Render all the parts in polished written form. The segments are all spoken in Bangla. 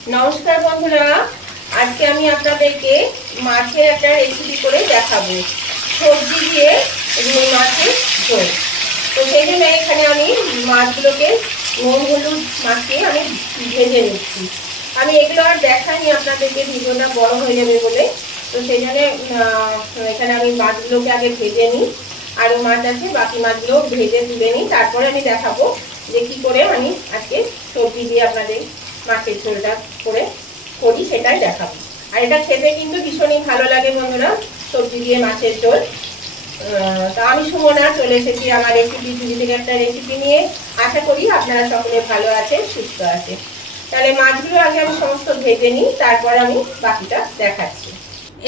नमस्कार बंधुरा आज के आमी आपनादेरके माछेर एकटा रेसिपि करे देखाबो सब्जी दिए रुई माछेर झोल। तो सेई जोन्नो एखाने आमी माछगुलोके नुन हलुद माखिए आमी भेजे निচ্ছি। आमी एगुलो आर देखाइনি आपनादेरके भिडियोटा बড় হয়ে যাবে বলে। तो सेई जोन्नो एखाने आमी माछगुलोके आगे भेजे निই আর মাছ আছে বাকি মাছগুলো ভেজে তুলে নিই তারপরে আমি দেখাবো যে কি করে আমি আজকে সবজি দিয়ে আপনাদের মাছের ঝোলটা করে করি সেটাই দেখাবো। আর এটা খেতে কিন্তু ভীষণই ভালো লাগে বন্ধুরা, সবজি দিয়ে মাছের ঝোল। তা আমি সুমনা চলে এসেছি আমার রেসিপি টিভি থেকে একটা রেসিপি নিয়ে। আশা করি আপনারা সকলে ভালো আছেন, সুস্থ আছেন। তাহলে মাছগুলো আগে আমি সমস্ত ভেজে নিই, তারপর আমি বাকিটা দেখাচ্ছি।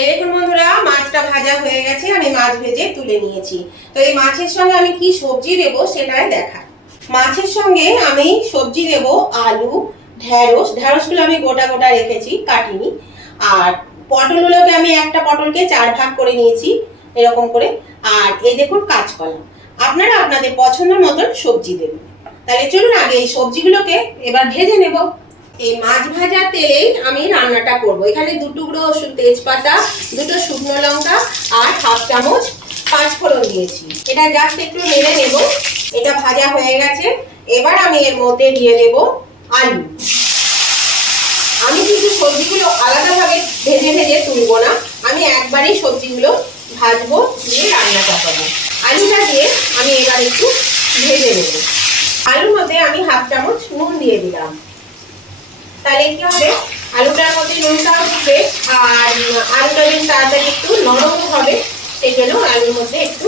এই দেখুন বন্ধুরা, মাছটা ভাজা হয়ে গেছে, আমি মাছ ভেজে তুলে নিয়েছি। তো এই মাছের সঙ্গে আমি কি সবজি দেবো সেটাই দেখা। মাছের সঙ্গে আমি সবজি দেব আলু, ঢেঁড়সগুলো আমি গোটা গোটা রেখেছি, কাটিনি। আর পটলগুলোকে আমি একটা পটলকে 4 ভাগ করে নিয়েছি এরকম করে। আর এই দেখুন কাঁচকলা। আপনারা আপনাদের পছন্দের মতন সবজি দেবেন। তাহলে চলুন আগে এই সবজিগুলোকে এবার ভেজে নেব। এই মাছ ভাজা তেলেই আমি রান্নাটা করব। এখানে 2 টুকরো তেজপাতা, 2টো শুকনো লঙ্কা আর 1/2 চামচ পাঁচফোড়ন দিয়েছি। এটা জাস্ট একটু নেড়ে নেব। এটা ভাজা হয়ে গেছে। এবার আমি এর মধ্যে দিয়ে দেব আলু। আমি কিন্তু সবজিগুলো আলাদাভাবে ভেজে ভেজে তুলবো না, আমি একবারেই সবজিগুলো ভাজবো, দিয়ে রান্না চাপাবো। আলুটা দিয়ে আমি এবার একটু ভেজে নেব। আলুর মধ্যে আমি 1/2 চামচ নুন দিয়ে দিলাম। তাহলে কি হবে, আলুটার মধ্যে নুনটা উঠবে আর আলুটা যদি তাড়াতাড়ি একটু নরম হবে সেই জন্য আলুর মধ্যে একটু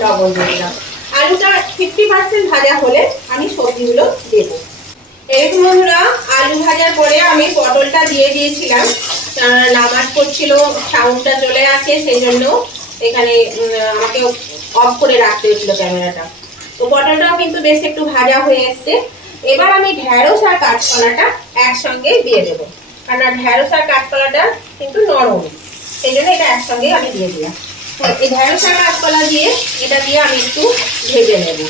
লবণ দিয়ে দিলাম। আলুটা 50% ভাজা হলে আমি সবজিগুলো দেবো। এরকম বন্ধুরা, আলু ভাজার পরে আমি পটলটা দিয়ে দিয়েছিলাম। নামাজ পড়ছিল, সাউন্ডটা চলে আসে, সেই জন্য এখানে আমাকে অফ করে রাখতে হয়েছিল ক্যামেরাটা। তো পটলটাও কিন্তু বেশ একটু ভাজা হয়ে এসছে। এবার আমি ঢেঁড়স আর কাঁচকলাটা একসঙ্গে দিয়ে দেবো, কারণ ঢেঁড়স আর কাঁচকলাটা কিন্তু নরম, সেই জন্য এটা একসঙ্গে আমি দিয়ে দিলাম। এই ঢেঁড়স আর কাঁচকলা দিয়ে এটা দিয়ে আমি একটু ভেজে নেব।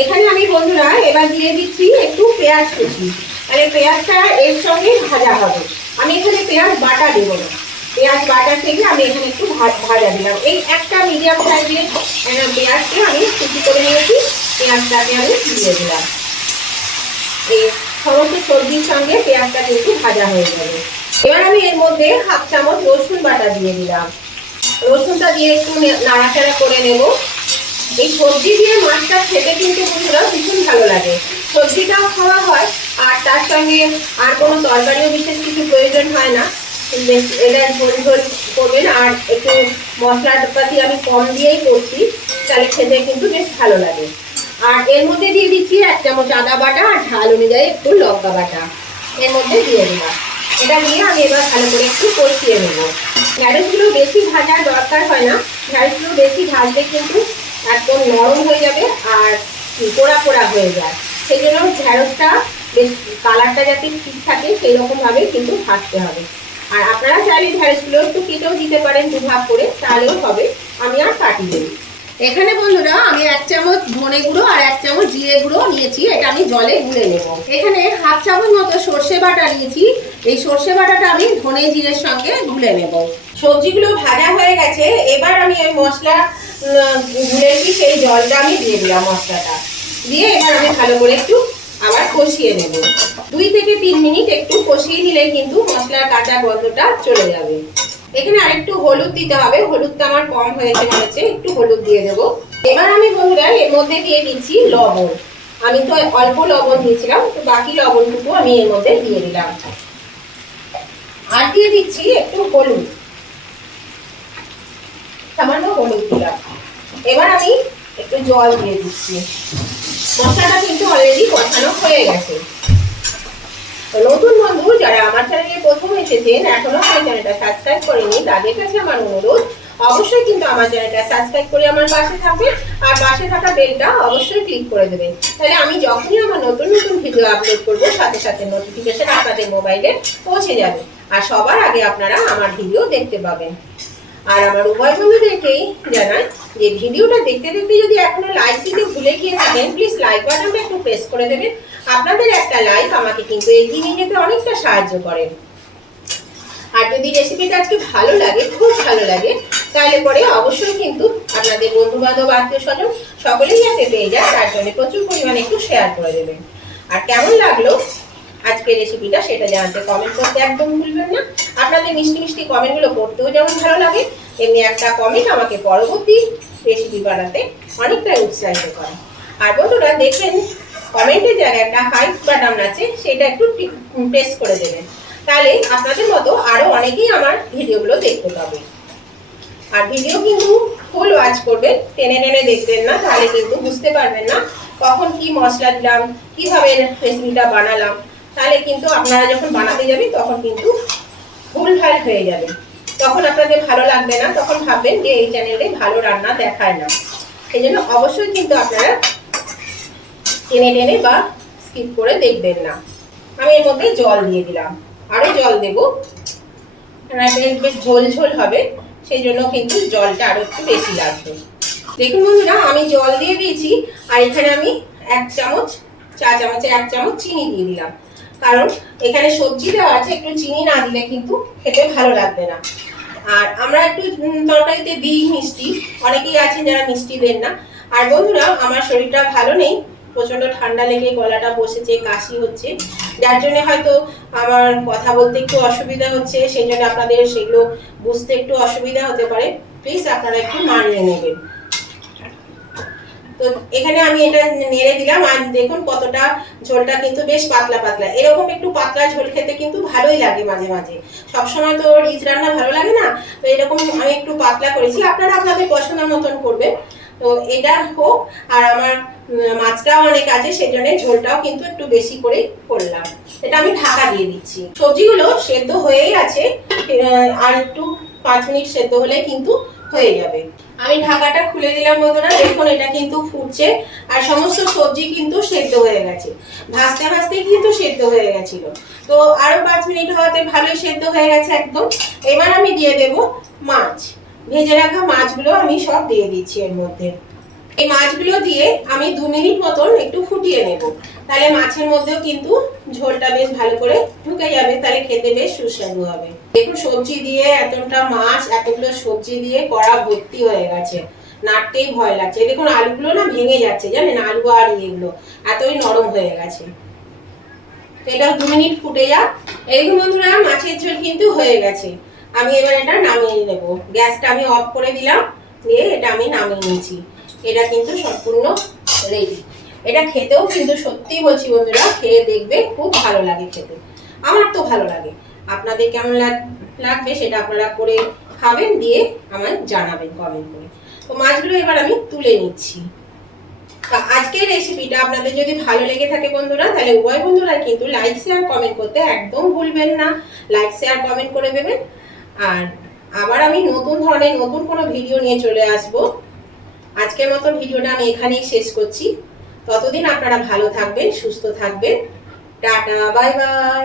এখানে আমি বন্ধুরা এবার দিয়ে দিচ্ছি একটু পেঁয়াজ কুচি। তাহলে পেঁয়াজটা এর সঙ্গে ভাজা হবে। আমি এখানে পেঁয়াজ বাটা দেবো না, পেঁয়াজ বাটা থেকে আমি এখানে একটু ভাজা দিলাম। এই একটা মিডিয়াম সাইজের পেঁয়াজকে আমি কুচি করে নিয়েছি, পেঁয়াজটাকে আমি দিয়ে দিলাম। এই সমস্ত সবজির সঙ্গে পেঁয়াজটা কিন্তু ভাজা হয়ে যাবে। এবার আমি এর মধ্যে 1/2 চামচ রসুন বাটা দিয়ে দিলাম। রসুনটা দিয়ে একটু নাড়াচাড়া করে নেব। এই সবজি দিয়ে মাছটা খেতে কিন্তু বন্ধুরা ভীষণ ভালো লাগে। সবজিটাও খাওয়া হয় আর তার সঙ্গে আর কোনো তরকারিও বিশেষ কিছু প্রয়োজন হয় না। এটা ঝোল ঝোল করবেন আর একটু মশলাপাতি আমি কম দিয়েই করছি, তাহলে খেতে কিন্তু বেশ ভালো লাগে। আর এর মধ্যে দিয়ে দিচ্ছি 1 চামচ আদা বাটা আর ঝাল অনুযায়ী একটু লঙ্কা বাটা এর মধ্যে দিয়ে দিলাম। এটা দিয়ে আমি এবার ভালো করে একটু কষিয়ে নেব। ঢেঁড়সগুলো বেশি ভাজার দরকার হয় না, ঢেঁড়সগুলো বেশি ভাজলে কিন্তু একদম নরম হয়ে যাবে আর পোড়া পোড়া হয়ে যায়। সেই জন্য ঢেঁড়সটা বেশ কালারটা যাতে ঠিক থাকে সেই রকমভাবে কিন্তু ভাজতে হবে। আর আপনারা চাইলে ঢেঁড়সগুলো একটু কেটেও দিতে পারেন 2 ভাগ করে, তাহলেও হবে। আমি আর কাটি দেব। এখানে বন্ধুরা আমি 1 চামচ ধনে গুঁড়ো আর 1 চামচ জিরে গুঁড়ো নিয়েছি, এটা আমি জলে গুলে নেব। এখানে 1/2 চামচ মতো সর্ষে বাটা নিয়েছি, এই সর্ষে বাটাটা আমি ধনে জিরের সঙ্গে গুলে নেব। সবজিগুলো ভাজা হয়ে গেছে। এবার আমি ওই মশলা গুলেছি সেই জলটা আমি দিয়ে দিলাম। মশলাটা দিয়ে এবার আমি ভালো করে একটু আবার কষিয়ে নেব। 2 থেকে 3 মিনিট একটু কষিয়ে নিলে কিন্তু মশলার কাঁচা গন্ধটা চলে যাবে। এখানে আরেকটু হলুদ দিতে হবে, হলুদটা আমার কম হয়েছে মনে হচ্ছে, একটু হলুদ দিয়ে দেবো। এবার আমি বন্ধুরা এর মধ্যে দিয়ে দিচ্ছি লবণ। আমি তো অল্প লবণ দিয়েছিলাম, তো বাকি লবণটুকু আমি এর মধ্যে দিয়ে দিলাম। আর দিয়ে দিচ্ছি একটু হলুদ, সামান্য হলুদ দিলাম। এবার আমি একটু জল দিয়ে দিচ্ছি। মশলাটা কিন্তু অলরেডি কষানো হয়ে গেছে। নতুন বন্ধু যারা আমার চ্যানেলে প্রথম এসেছেন, এখনো আমার চ্যানেলটা সাবস্ক্রাইব করেনি, তাদের কাছে আমার অনুরোধ অবশ্যই কিন্তু আমার চ্যানেলটা সাবস্ক্রাইব করে আমার পাশে থাকবেন আর পাশে থাকা বেলটা অবশ্যই ক্লিক করে দেবেন। তাহলে আমি যখনই আমার নতুন নতুন ভিডিও আপলোড করব সাথে সাথে নোটিফিকেশন আপনাদের মোবাইলে পৌঁছে যাবে আর সবার আগে আপনারা আমার ভিডিও দেখতে পাবেন। আর আমার উভয় বন্ধুদেরকেই জানাই যে ভিডিওটা দেখতে দেখতে যদি এখনো লাইক দিতে ভুলে গিয়ে থাকেন, প্লিজ লাইক বাটনটা একটু প্রেস করে দেবেন। আপনাদের একটা লাইক আমাকে কিন্তু এগিয়ে নিয়ে যেতে অনেকটা সাহায্য করে। আর যদি রেসিপিটা আজকে ভালো লাগে, খুব ভালো লাগে, তাহলে পরে অবশ্যই কিন্তু আপনাদের বন্ধু বান্ধব আত্মীয় স্বজন সকলেই যাতে পেয়ে যায়, তার জন্য প্রচুর পরিমাণে একটু শেয়ার করে দেবেন। আর কেমন লাগলো আজকের রেসিপিটা সেটা জানাতে কমেন্ট করতে একদম ভুলবেন না। আপনাদের মিষ্টি মিষ্টি কমেন্টগুলো পড়তেও যেমন ভালো লাগে, এমনি একটা কমেন্ট আমাকে পরবর্তী রেসিপি বানাতে অনেকটাই উৎসাহিত করে। আর বন্ধুরা দেখবেন কমেন্টের জায়গায় একটা হাইপ বাটন আছে, সেটা একটু প্রেস করে দেবেন, তাহলে আপনাদের মতো আরো অনেকেই আমার ভিডিওগুলো দেখতে পাবে। আর ভিডিও কিন্তু ফুল ওয়াচ করবেন, টেনে টেনে দেখবেন না, তাহলে কিন্তু বুঝতে পারবেন না কখন কি মশলা দিলাম, কিভাবে রেসিপিটা বানালাম। তাহলে কিন্তু আপনারা যখন বানাতে যাবেন তখন কিন্তু ভুলভাল হয়ে যাবে, তখন আপনাদের ভালো লাগবে না, তখন ভাববেন যে এই চ্যানেলে ভালো রান্না দেখায় না। সেই জন্য অবশ্যই কিন্তু আপনারা টেনে টেনে বা স্কিপ করে দেখবেন না। আমি এর মধ্যে জল দিয়ে দিলাম, আরো জল দেবো, বেশ ঝোল ঝোল হবে, সেই জন্য কিন্তু জলটা আরো একটু বেশি লাগবে। দেখুন বন্ধুরা, আমি জল দিয়ে দিয়েছি, আর এখানে আমি চা চামচে 1 চামচ চিনি দিয়ে দিলাম, কারণ এখানে সবজি দেওয়া আছে, একটু চিনি না দিলে কিন্তু খেতে ভালো লাগবে না। আর আমরা একটু তরকারিতে দিই মিষ্টি, অনেকেই আছেন যারা মিষ্টি দেন না। আর বন্ধুরা, আমার শরীরটা ভালো নেই, প্রচন্ড ঠান্ডা লেগে গলাটা বসেছে, কাশি হচ্ছে, যার জন্য হয়তো আমার কথা বলতে একটু অসুবিধা হচ্ছে, সেই জন্য আপনাদের সেগুলো বুঝতে একটু অসুবিধা হতে পারে, প্লিজ আপনারা একটু মানিয়ে নেবেন। তো এখানে আমি এটা নেড়ে দিলাম, আর দেখুন কতটা ঝোলটা কিন্তু বেশ পাতলা পাতলা, এরকম একটু পাতলা ঝোল খেতে কিন্তু ভালোই লাগে মাঝে মাঝে, সবসময় তো রিচ রান্না ভালো লাগে না, তো এরকম আমি একটু পাতলা করেছি, আপনারা আপনাদের পছন্দ মতন করবেন। তো এটা হোক, আর আমার মাছটাও অনেক আছে, সেজন্য ঝোলটাও কিন্তু একটু বেশি করে করলাম। এটা আমি ঢাকা দিয়ে দিচ্ছি। সবজিগুলো সেদ্ধ হয়েই আছে, আর একটু 5 মিনিট সেদ্ধ হলে কিন্তু হয়ে যাবে। আমি ঢাকাটা খুলে দিলাম বন্ধুরা, দেখুন এটা কিন্তু ফুটছে, আর সমস্ত সবজি কিন্তু সেদ্ধ হয়ে গেছে, ভাজতে ভাজতে কিন্তু সেদ্ধ হয়ে গেছিল। তো আরো 5 মিনিট হওয়াতে ভালোই সেদ্ধ হয়ে গেছে একদম। এবার আমি দিয়ে দেব মাছ, ভেজে রাখা মাছগুলো আমি সব দিয়ে দিচ্ছি এর মধ্যে। এই মাছগুলো দিয়ে আমি 2 মিনিট মতন একটু ফুটিয়ে নেব, তাহলে মাছের মধ্যেও কিন্তু ঝোলটা বেশ ভালো করে ঢুকে যাবে, তাহলে খেতে বেশ সুস্বাদু হবে। দেখুন সবজি দিয়ে এতটা মাছ, এতগুলো সবজি দিয়ে কড়া ভর্তি হয়ে গেছে, নাড়তেই ভয় লাগছে। দেখুন আলুগুলো না ভেঙে যাচ্ছে, জানেন, আলু আর এগুলো এতই নরম হয়ে গেছে। এটা 2 মিনিট ফুটে যাক। এই বন্ধুরা, মাছের ঝোল কিন্তু হয়ে গেছে, আমি এবার এটা নামিয়ে নেব। গ্যাসটা আমি অফ করে দিলাম, দিয়ে এটা আমি নামিয়ে নিয়েছি। এটা কিন্তু সম্পূর্ণ রেডি। এটা খেতেও কিন্তু সত্যি বলছি বন্ধুরা, খেয়ে দেখবে খুব ভালো লাগে খেতে, আমার তো ভালো লাগে। আপনাদের কেমন লাগবে সেটা আপনারা করে খাবেন, দিয়ে আমায় জানাবেন কমেন্ট করে। তো মাছগুলো এবার আমি তুলে নিচ্ছি। আজকের রেসিপিটা আপনাদের যদি ভালো লেগে থাকে বন্ধুরা, তাহলে উভয় বন্ধুরা কিন্তু লাইক শেয়ার কমেন্ট করতে একদম ভুলবেন না, লাইক শেয়ার কমেন্ট করে দেবেন। আর আবার আমি নতুন ধরনের নতুন কোনো ভিডিও নিয়ে চলে আসব। আজকের মতো ভিডিওটা আমি এখানেই শেষ করছি। ততদিন আপনারা ভালো থাকবেন, সুস্থ থাকবেন। Tata, bye bye.